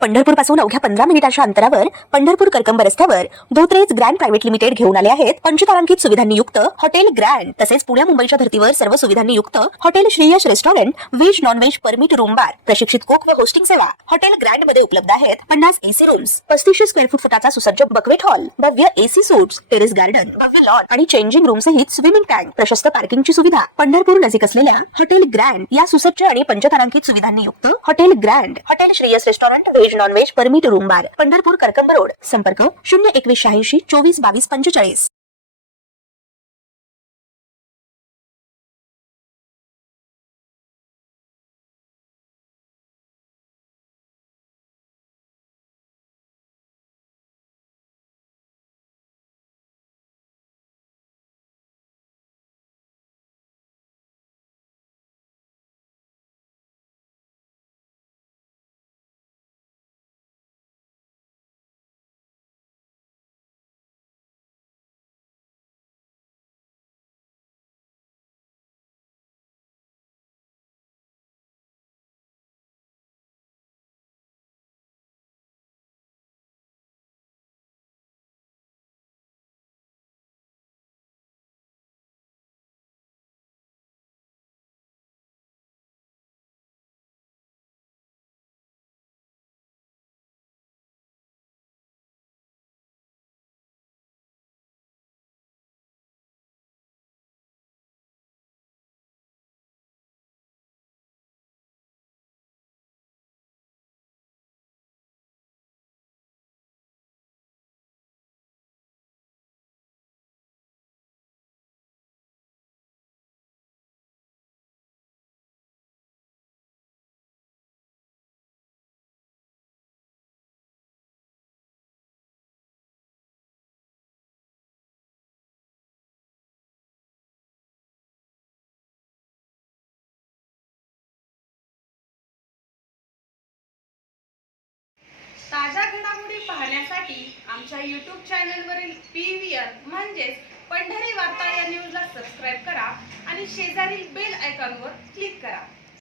पंढरपूर पासून अवघ्या 15 मिनिटांच्या अंतरावर पंढरपूर करकंब रस्त्यावर धोत्रेज ग्रँड प्रायव्हेट लिमिटेड घेऊन आले आहेत पंचतारांकित सुविधांनी युक्त हॉटेल ग्रँड. तसेच पुण्या मुंबईच्या धर्तीवर सर्व सुविधांनी युक्त hotel Shreyas restaurant, veg non veg permit room बार, प्रशिक्षित कोक व होस्टिंग सेवा. हॉटेल ग्रँड मध्ये उपलब्ध आहेत 50 एसी रूम्स, 3500 स्क्वेअर फूट फुटाचा सुसज्ज बकवेट हॉल, भव्य एसी सूट्स, टेरेस गार्डन, भव्य लॉन आणि चेंजिंग रूम सहित स्विमिंग टँक, प्रशस्त पार्किंगची सुविधा. पंढरपूर नजीक असलेल्या हॉटेल ग्रँड या सुसज्ज आणि पंचतारांकित सुविधांनी युक्त hotel grand, hotel Shreyas restaurant, veg non veg permit room बार, पंढरपूर करकंब रोड. संपर्क 02186 24 22 45. ताज्या घडामोडी पाहण्यासाठी आमच्या YouTube चॅनलवरील PVR म्हणजेच पंढरी वार्ता या न्यूजला सबस्क्राईब करा आणि शेजारील बेल आयकॉनवर क्लिक करा.